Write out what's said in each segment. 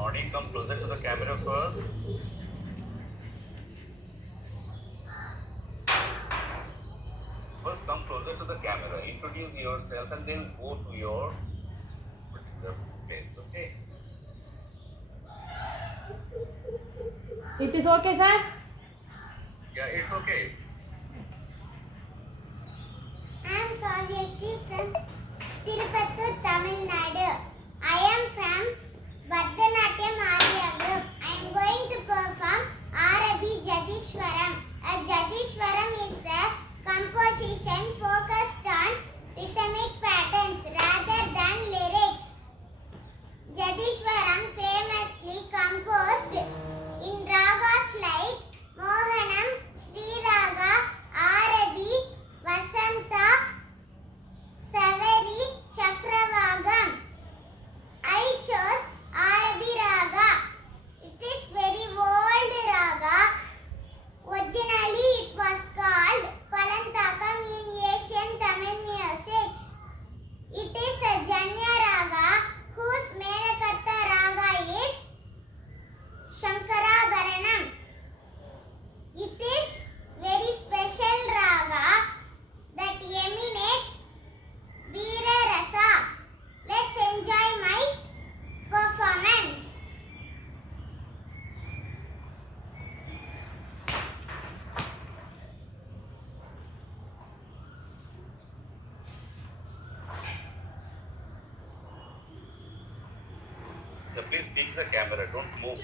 Audi, come closer to the camera first. First, come closer to the camera. Introduce yourself and then go to your particular place. Okay. It is okay, sir? Yeah, it's okay. I am Kavyashri from Tirupattur, Tamil Nadu. I am from Bharatanatyam Arya group. I am going to perform Arabi Jadishwaram. A Jadishwaram is a composition focused on rhythmic patterns rather than lyrics. Jadishwaram famously composed in ragas like Mohanam, Sri Raga, Arabi, Vasanta, Savari, Chakravagam. I chose Arabi Raga. It is very old raga. Originally it was called Palantakam in Asian Tamil music. It is a Janya raga whose Melakarta raga is Shankarabharanam. It is very special raga that emanates Veera Rasa. Let's enjoy my performance. So please fix the camera. Don't move.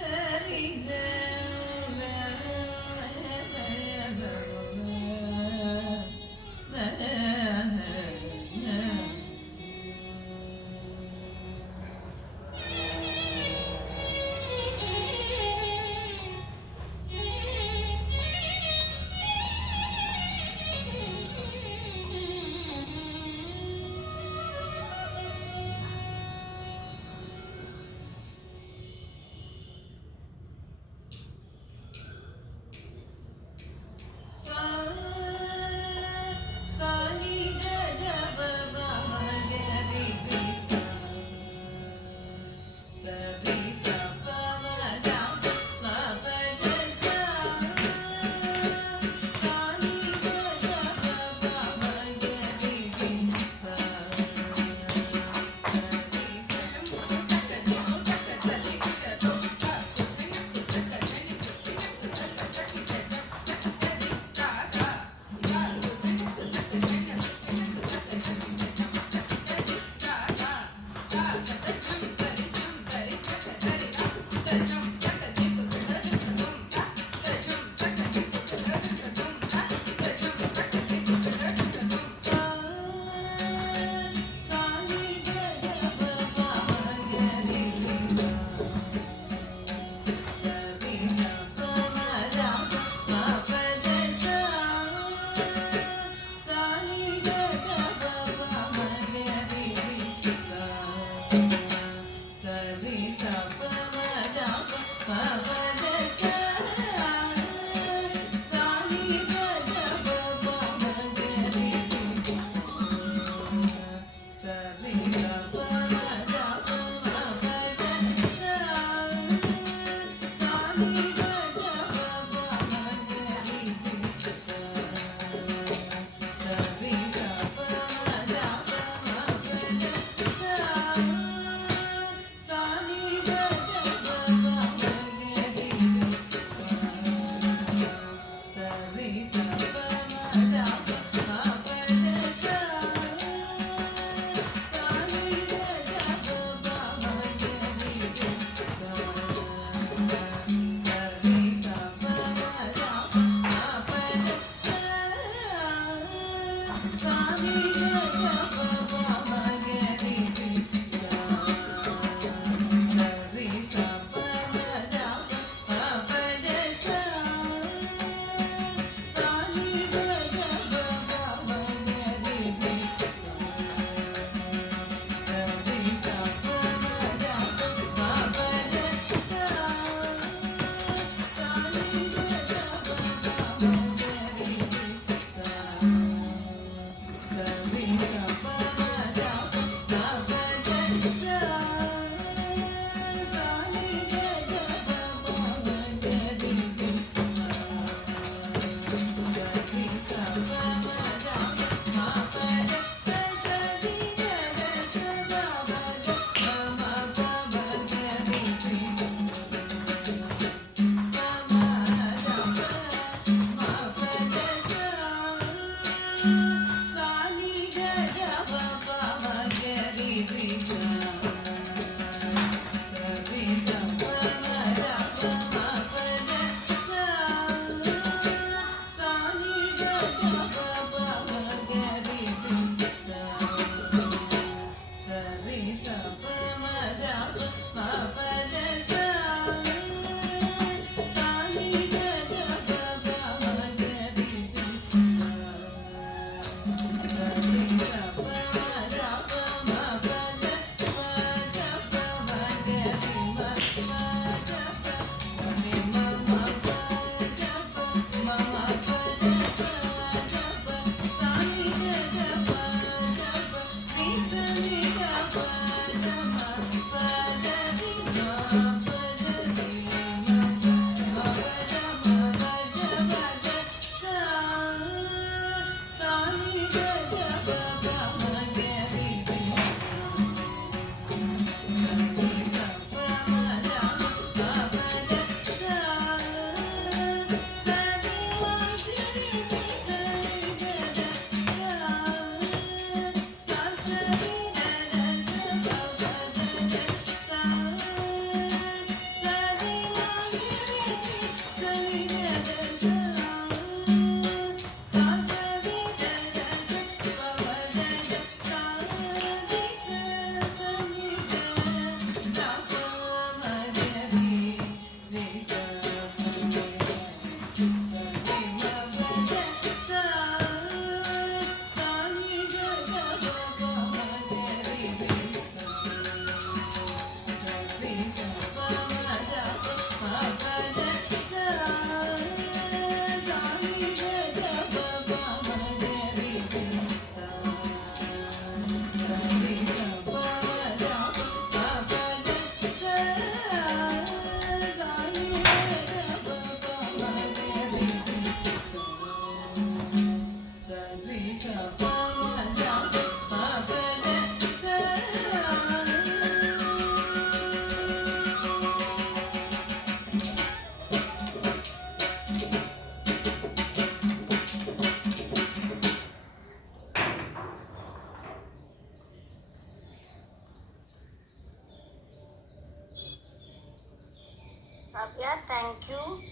Kavya, thank you.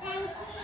Thank you.